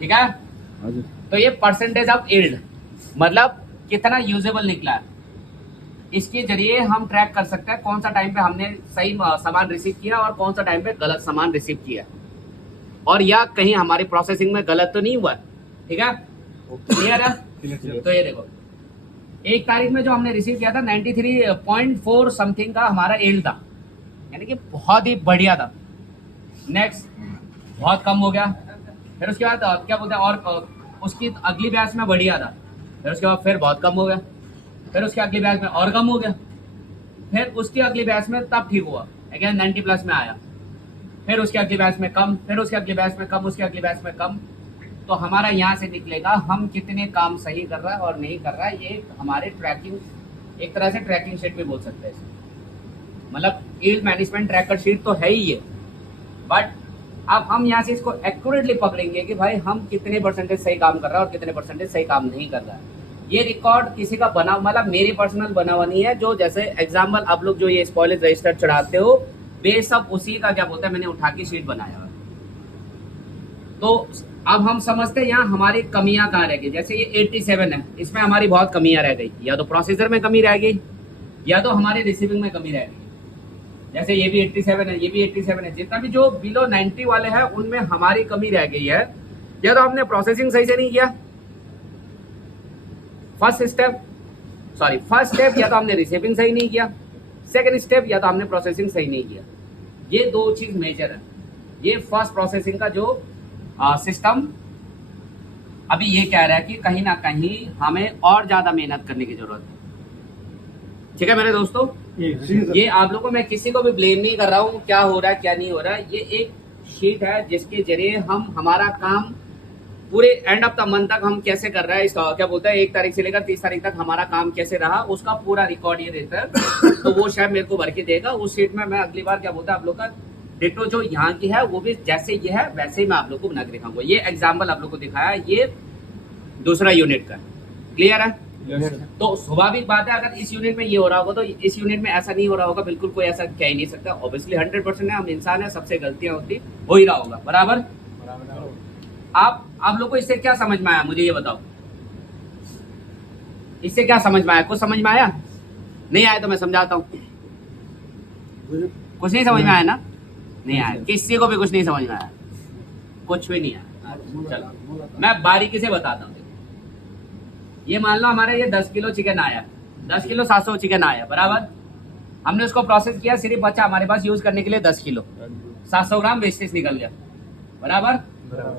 ठीक है। तो ये परसेंटेज ऑफ यील्ड मतलब कितना यूजेबल निकला है, इसके जरिए हम ट्रैक कर सकते हैं कौन सा टाइम पे हमने सही सामान रिसीव किया और कौन सा टाइम पे गलत सामान रिसीव किया, और या कहीं हमारी प्रोसेसिंग में गलत तो नहीं हुआ। ठीक है, क्लियर है। तो ये देखो 1 तारीख में जो हमने रिसीव किया था 93.4 समथिंग का हमारा यील्ड था, यानी कि बहुत ही बढ़िया था। नेक्स्ट बहुत कम हो गया, फिर उसके बाद क्या बोलते हैं, और उसकी अगली बैच में बढ़िया था, फिर उसके बाद फिर बहुत कम हो गया, फिर उसके अगली बैच में और कम हो गया, फिर उसकी अगली बैच में तब ठीक हुआ, अगेन 90 प्लस में आया, फिर उसके अगली बैच में कम, फिर उसके अगली बैच में कम, उसके अगली बैच में कम। तो हमारा यहाँ से निकलेगा हम कितने काम सही कर रहा है और नहीं कर रहा है, ये हमारे ट्रैकिंग, एक तरह से ट्रैकिंग शीट भी बोल सकते हैं, मतलब यील्ड मैनेजमेंट ट्रैकर शीट तो है ही ये, बट अब हम यहाँ से इसको एक्यूरेटली पकड़ेंगे कि भाई हम कितने परसेंटेज सही काम कर रहा है और कितने परसेंटेज सही काम नहीं कर रहा है। ये रिकॉर्ड किसी का बना, मतलब मेरी पर्सनल बना हुआ नहीं है, जो जैसे एग्जाम्पल आप लोग जो ये स्पॉइलेज रजिस्टर चढ़ाते हो, बेसब उसी का क्या बोलते हैं मैंने उठा के शीट बनाया हुआ। तो अब हम समझते हैं यहाँ हमारी कमियां कहाँ रह गई। जैसे ये 87 है, इसमें हमारी बहुत कमियां रह गई, या तो प्रोसेसर में कमी रह गई या तो हमारे रिसीविंग में कमी रह गई। जैसे ये भी 87 है, ये भी 87 है, जितना भी जो बिलो 90 वाले हैं उनमें हमारी कमी रह गई है, या तो हमने प्रोसेसिंग सही से नहीं किया, फर्स्ट स्टेप, या तो हमने रिसीविंग सही नहीं किया, सेकंड स्टेप या तो हमने प्रोसेसिंग सही नहीं किया। ये दो चीज मेजर है। ये फर्स्ट प्रोसेसिंग का जो सिस्टम अभी ये कह रहा है कि कहीं ना कहीं हमें और ज्यादा मेहनत करने की जरूरत है। ठीक है मेरे दोस्तों, ये आप लोगों को मैं किसी को भी ब्लेम नहीं कर रहा हूँ क्या हो रहा है क्या नहीं हो रहा है। ये एक शीट है जिसके जरिए हम हमारा काम पूरे एंड ऑफ द मंथ तक हम कैसे कर रहे हैं, इसका क्या बोलते हैं 1 तारीख से लेकर 30 तारीख तक हमारा काम कैसे रहा, उसका पूरा रिकॉर्ड ये देता है। तो वो शायद मेरे को भर के देगा उस शीट में। मैं अगली बार क्या बोलता है आप लोग का डेटो जो यहाँ की है वो भी जैसे ये है वैसे ही मैं आप लोग को बना के दिखाऊंगा। ये एग्जाम्पल आप लोग को दिखाया, ये दूसरा यूनिट का। क्लियर है? तो स्वाभाविक बात है अगर इस यूनिट में ये हो रहा होगा तो इस यूनिट में ऐसा नहीं हो रहा होगा, बिल्कुल कोई ऐसा कह ही नहीं सकता। ऑब्वियसली 100% है, हम इंसान है, सबसे गलतियां होती, हो ही रहा होगा। बराबर? आप लोग को इससे क्या समझ में आया मुझे ये बताओ, इससे क्या समझ में आया? कुछ समझ में आया? नहीं आया तो मैं समझाता हूँ। कुछ नहीं समझ में आया ना? नहीं आया, किसी को भी कुछ नहीं समझ में आया, कुछ भी नहीं आया। चलो मैं बारीकी से बताता हूँ। ये मान लो हमारे ये 10 किलो चिकन आया, 10 किलो 700 चिकन आया, बराबर। हमने उसको प्रोसेस किया, सिर्फ बचा हमारे पास यूज करने के लिए 10 किलो, 700 ग्राम वेस्टेज निकल गया, बराबर।